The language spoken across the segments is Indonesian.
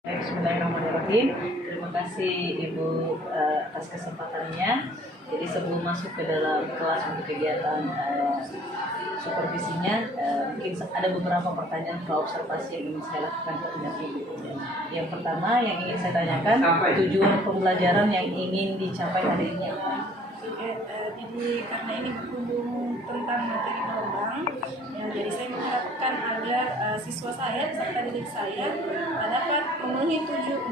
Bismillahirrahmanirrahim. Terima kasih Ibu atas kesempatannya. Jadi sebelum masuk ke dalam kelas untuk kegiatan supervisinya, mungkin ada beberapa pertanyaan atau observasi yang ingin saya lakukan kepada Ibu. Yang pertama yang ingin saya tanyakan, tujuan pembelajaran yang ingin dicapai hari ini apa? Jadi karena ini berhubung tentang materi gelombang, ya, jadi saya mengharapkan agar siswa saya, serta didik saya dapat memenuhi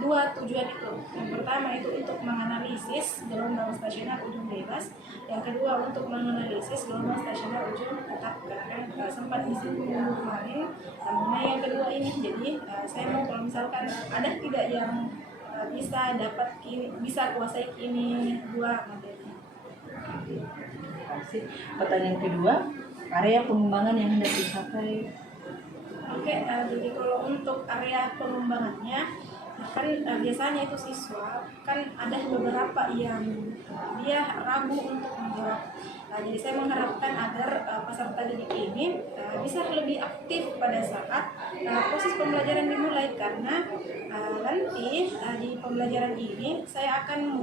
dua tujuan itu. Yang pertama itu untuk menganalisis gelombang stasioner ujung bebas, yang kedua untuk menganalisis gelombang stasioner ujung tetap. Karena sempat disinggung minggu kemarin mengenai yang kedua ini. Jadi saya mau kalau misalkan ada tidak yang bisa dapat bisa kuasai ini dua materi. Terima kasih. Pertanyaan kedua, area pengembangan yang hendak dicapai. Jadi kalau untuk area pengembangannya kan biasanya itu siswa kan ada beberapa yang dia ragu untuk menjawab. Jadi saya mengharapkan agar peserta didik ini bisa lebih aktif pada saat proses pembelajaran dimulai, karena nanti di pembelajaran ini saya akan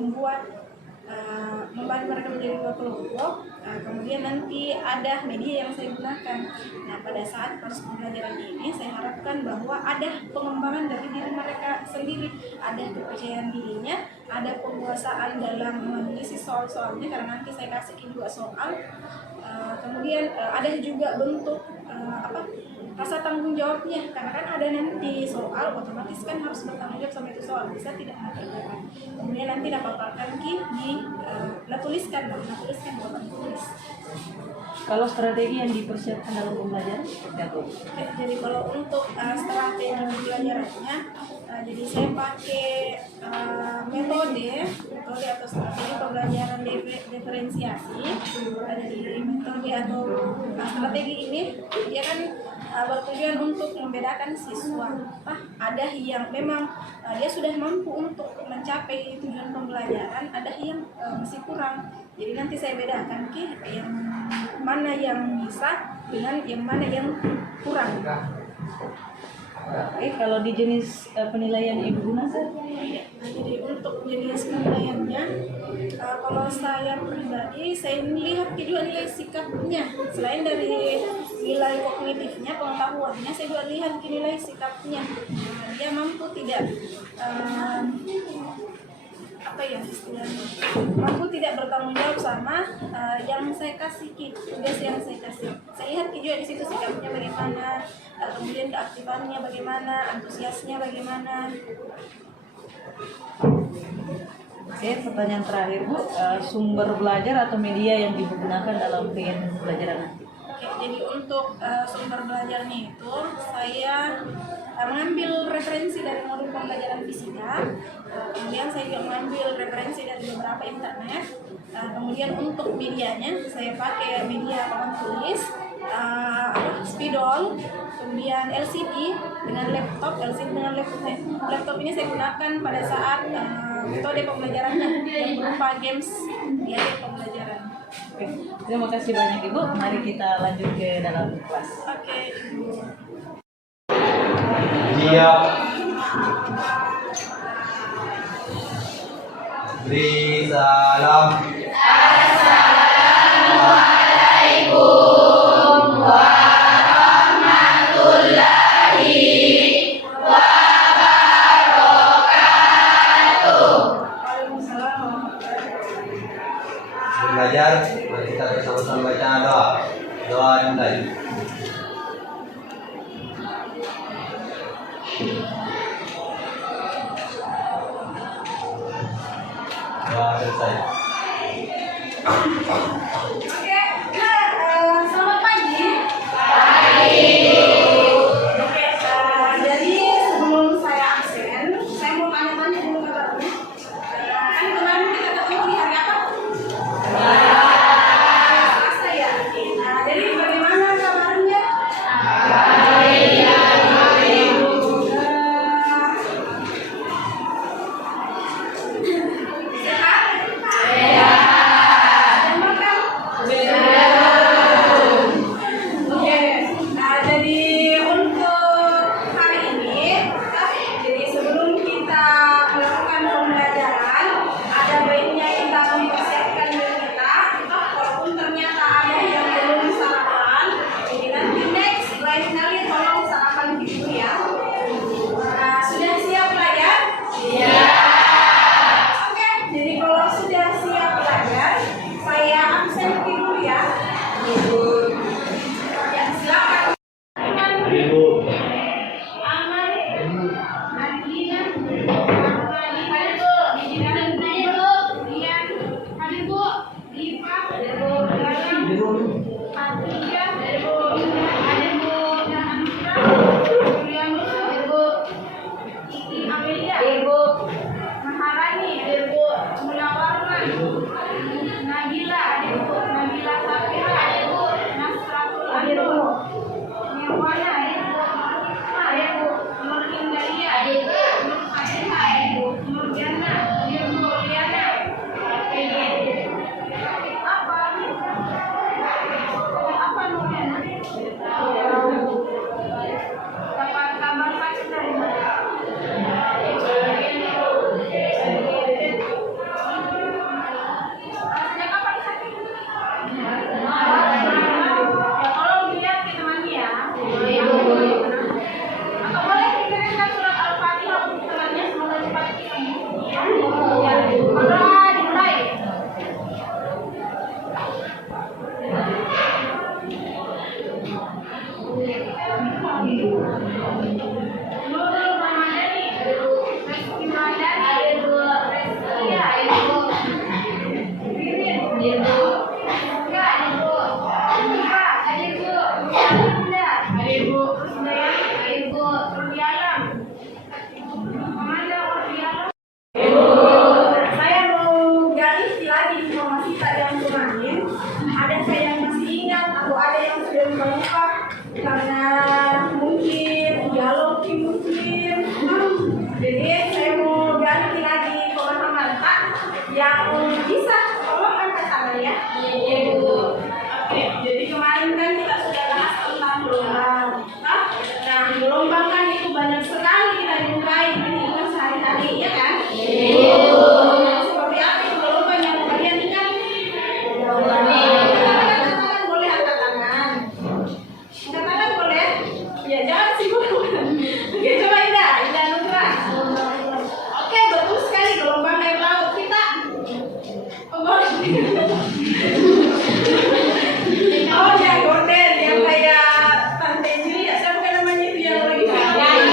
membagi mereka menjadi dua kelompok. Kemudian nanti ada media yang saya gunakan. Nah, pada saat proses pembelajaran ini saya harapkan bahwa ada pengembangan dari diri mereka sendiri, ada kepercayaan dirinya, ada penguasaan dalam mengisi soal-soalnya, karena nanti saya kasih juga soal. Kemudian ada juga bentuk rasa tanggung jawabnya, karena kan ada nanti soal, otomatis kan harus bertanggung jawab sama itu soal, bisa tidak mengerjakan. Kemudian nanti dapatkan tuliskan bukan tulis. Kalau strategi yang dipersiapkan dalam pembelajaran seperti apa? Jadi kalau untuk strategi pembelajarannya, jadi saya pakai metode atau strategi pembelajaran diferensiasi. Jadi metode atau strategi ini dia kan bertujuan untuk membedakan siswa. Ada yang memang dia sudah mampu untuk mencapai tujuan pembelajaran, ada yang masih kurang. Jadi nanti saya bedakan yang mana yang bisa dengan yang mana yang kurang. Kalau di jenis penilaian Ibu gunakan? Jadi untuk jenis penilaiannya, kalau saya pribadi, saya melihat juga nilai sikapnya. Selain dari nilai kognitifnya, pengetahuannya, saya juga lihat nilai sikapnya. Dia mampu tidak mampu tidak bertanggung jawab sama yang saya kasih, tugas yang saya kasih. Saya lihat juga di situ sikapnya bagaimana, kemudian keaktifannya bagaimana, antusiasnya bagaimana. Oke, pertanyaan terakhir Bu, sumber belajar atau media yang digunakan dalam kegiatan pembelajaran nanti? Jadi untuk sumber belajarnya itu saya mengambil referensi dari modul pembelajaran fisika, kemudian saya juga mengambil referensi dari beberapa internet, kemudian untuk medianya saya pakai media papan tulis, spidol, kemudian LCD dengan laptop. Laptop ini saya gunakan pada saat metode pembelajarannya yang berupa games di akhir pembelajaran. Oke, terima kasih banyak Ibu. Mari kita lanjut ke dalam kelas. Oke. Siap. Beri salam. Assalamualaikum warahmatullahi wabarakatuh. Belajar, mari kita bersama-sama baca doa. Doa dimulai. Doa selesai. Selamat pagi. Jadi sebelum saya absen, saya mau tanya-tanya dulu ke Bapak. Kan kemarin kita ketemu di hari apa? Selasa ya. Jadi bagaimana kabarnya? Sehat? Sehat. Dan makan? bisa tolong angkat tangan ya. Oke, jadi kemarin kan kita sudah bahas tentang gelombang. Nah, gelombang kan itu banyak sekali kita jumpai di kehidupan sehari-hari, ya kan? Seperti apa itu gelombang yang kalian ingat? Angkat tangan boleh, angkat tangan. Angkat tangan boleh? Ya, jangan sibuk. Oke, coba Indah Nugra. Oke, betul sekali gelombang air laut kita. Oh, yang gorden, yang kayak Tante Julia, siapa kan namanya itu yang lagi oke, coba ya.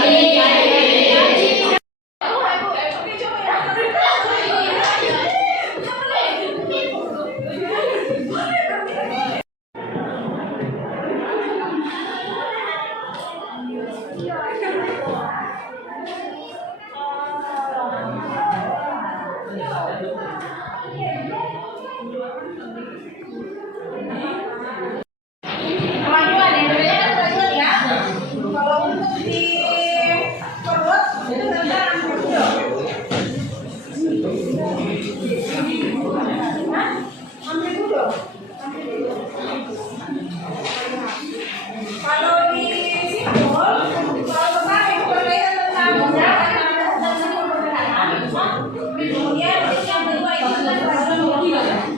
Kemajuan Indonesia kan kemajuan ya. Kalau untuk di perut itu sekitar 60 kilo. Hah? 60 kilo. Kalau di simpul, kalau kemarin berkaitan tentang jarak dan simpul pergerakan, kemudian yang kedua itu adalah kemajuan.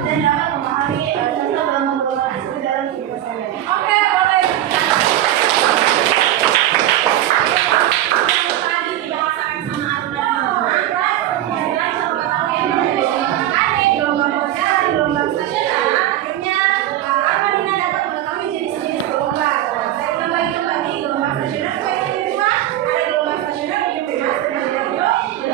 Dan dapat memahami contoh gelombang-gelombang tersebut dalam kehidupan sehari-hari. Oke, boleh. Tadi dibahasakan sama Aruna ada gelombang berjalan, gelombang stasioner. Akhirnya Aruna dapat mengetahui jenis-jenis gelombang. Saya ulang lagi kembali gelombang stasioner. Ada gelombang stasioner, ujung bebas, dan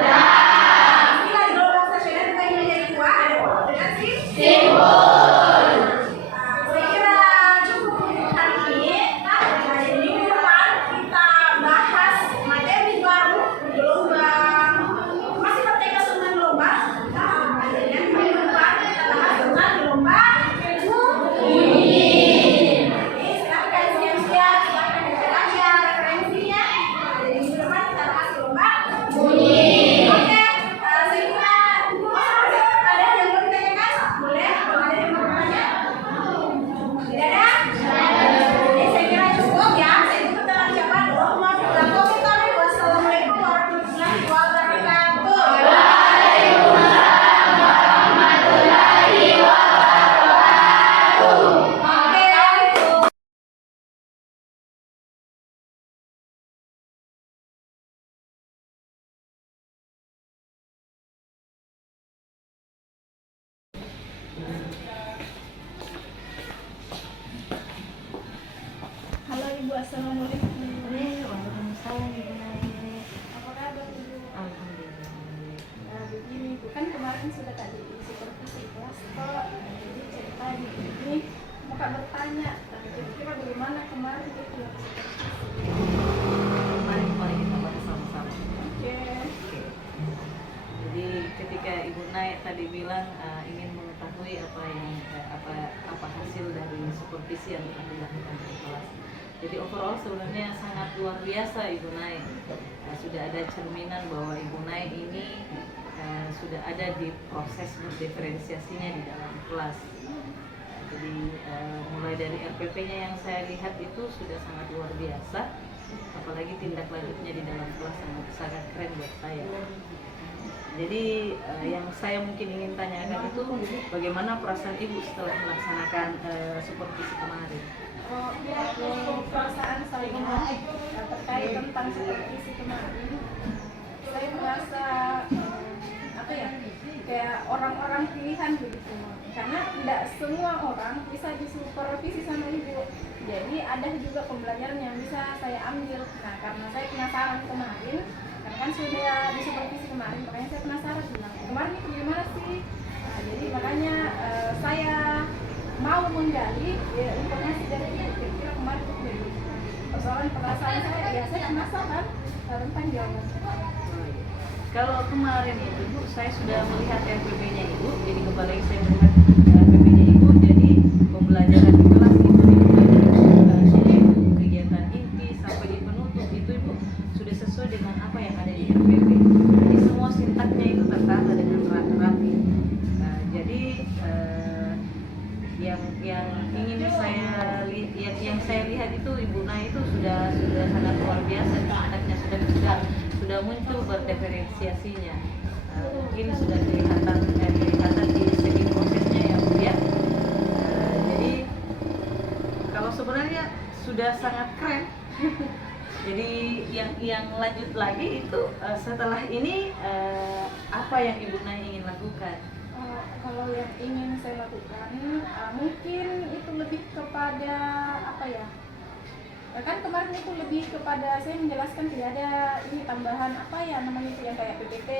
kemarin sudah tadi supervisi kelas kok, jadi cerita ini Bapak bertanya, kira-kira bagaimana kemarin itu Mari kita bahas sama-sama. Oke. Jadi ketika Ibu Nay tadi bilang ingin mengetahui apa hasil dari supervisi yang telah dilakukan di kelas. Jadi overall sebenarnya sangat luar biasa Ibu Nay. Sudah ada cerminan bahwa Ibu Nay ini sudah ada di proses berdiferensiasinya di dalam kelas. Jadi mulai dari RPP-nya yang saya lihat itu sudah sangat luar biasa, apalagi tindak lanjutnya di dalam kelas sangat keren buat saya. Jadi yang saya mungkin ingin tanyakan itu bagaimana perasaan Ibu setelah melaksanakan supervisi kemarin? Perasaan saya terkait tentang supervisi kemarin, saya merasa kayak orang-orang pilihan begitu, karena tidak semua orang bisa disupervisi sama Ibu. Jadi ada juga pembelajaran yang bisa saya ambil. Nah, karena saya penasaran kemarin, karena kan sudah disupervisi kemarin, makanya saya penasaran bilang kemarin itu gimana sih. Nah, jadi makanya saya mau menggali informasi dari Ibu, kira-kira kemarin itu dari persoalan perasaan saya penasaran tentang jawaban. Kalau kemarin itu Bu, saya sudah melihat RPP-nya Ibu, jadi kembali saya melihat RPP-nya Ibu, jadi pembelajaran di kelas itu dari kegiatan inti sampai di penutup itu Ibu sudah sesuai dengan apa yang ada di RPP. Jadi semua sintaknya itu tertata dengan rapi. Jadi yang saya lihat itu Ibu Nay itu sudah sangat luar biasa, sintaknya sudah muncul berdiferensiasinya. Mungkin sudah kelihatan di segi prosesnya ya Bu ya. Jadi kalau sebenarnya sudah sangat keren. Jadi yang lanjut lagi itu setelah ini apa yang Ibu Nay ingin lakukan? Kalau yang ingin saya lakukan mungkin itu lebih kepada kan kemarin itu lebih kepada saya menjelaskan tidak ada ini tambahan namanya itu yang kayak PPT.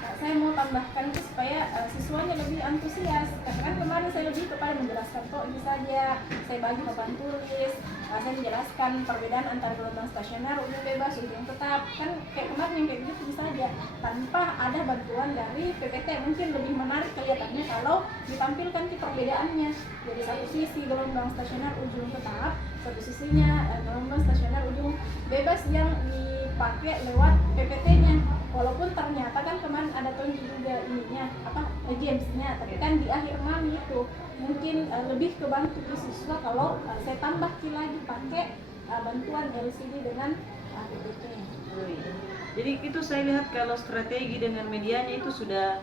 Saya mau tambahkan itu supaya siswanya lebih antusias, karena kan kemarin saya lebih kepada menjelaskan kok ini saja, saya bagi papan tulis, saya menjelaskan perbedaan antara gelombang stasioner, ujung bebas, ujung tetap, kan kayak kemarin yang kayak gitu bisa saja tanpa ada bantuan dari PPT. Mungkin lebih menarik kelihatannya kalau ditampilkan di perbedaannya, jadi satu sisi gelombang stasioner ujung tetap, satu sisinya gelombang stasioner ujung bebas yang dipakai lewat PPT-nya. Walaupun ternyata kan kemarin ada tonji juga ininya gamesnya, tapi kan di akhir mami itu mungkin lebih kebantu di siswa kalau saya tambah lagi pakai bantuan LCD dengan PPT. Jadi itu saya lihat kalau strategi dengan medianya itu sudah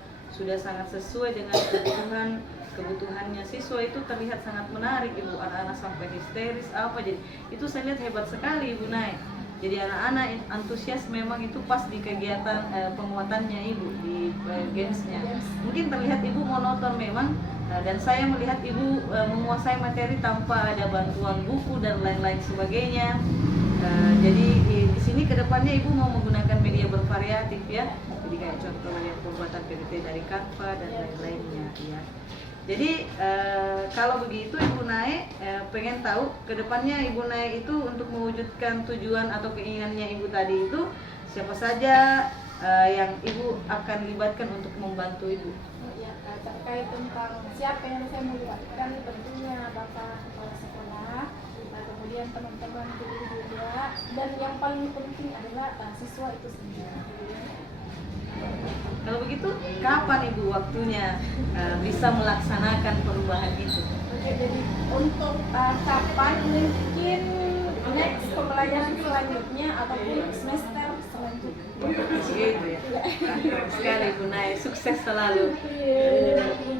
sangat sesuai dengan kebutuhannya siswa, itu terlihat sangat menarik Ibu. Anak-anak sampai histeris jadi itu saya lihat hebat sekali Ibu Nay. Jadi anak-anak antusias memang itu pas di kegiatan penguatannya Ibu di gamesnya. Mungkin terlihat Ibu monoton memang, dan saya melihat Ibu menguasai materi tanpa ada bantuan buku dan lain-lain sebagainya. Jadi di sini kedepannya Ibu mau menggunakan media bervariatif ya. Jadi kayak contoh yang pembuatan PPT dari Canva dan lain-lainnya ya. Jadi kalau begitu Ibu Nay pengen tahu kedepannya Ibu Nay itu untuk mewujudkan tujuan atau keinginannya Ibu tadi itu siapa saja yang Ibu akan libatkan untuk membantu Ibu? Ya, terkait tentang siapa yang saya melibatkan, tentunya Bapak Kepala Sekolah, kemudian teman-teman guru juga, dan yang paling penting adalah siswa itu sendiri. Kalau begitu, kapan Ibu waktunya bisa melaksanakan perubahan itu? Oke, jadi untuk kapan mungkin next pembelajaran selanjutnya ataupun semester selanjutnya. Gitu ya. Keren sekali Ibu Nay, sukses selalu.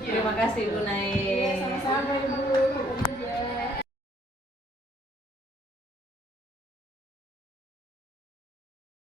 Terima kasih Ibu Nay. Sama-sama Ibu.